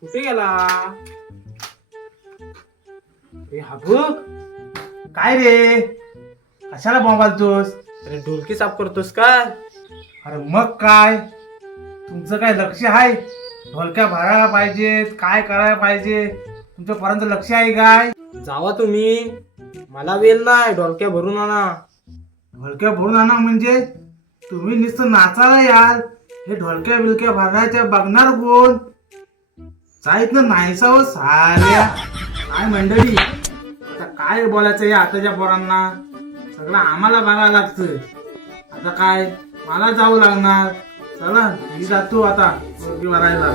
कुठे गेला रे हाबू काय रे कशाला बॉम्ब घालतोस अरे ढोलकी साफ करतोस का अरे मग काय तुमचं काय लक्ष आहे ढोलक्या भरायला पाहिजेत काय करायला पाहिजे तुमच्यापर्यंत लक्ष आहे काय जावा तुम्ही मला वेल नाही ढोलक्या भरून आणा ढोलक्या भरून आणा म्हणजे तुम्ही नुसतं नाचायला याल हे ढोलक्या बिलक्या भरायच्या बघणार कोण? जायत ना नाहीसा हो साऱ्या. काय मंडळी? आता काय बोलायचं या आताच्या पोरांना? सगळं आम्हाला बघायला लागतं. आता काय? मला जाऊ लागणार. चला मी जातो आता ढोलकी भरायला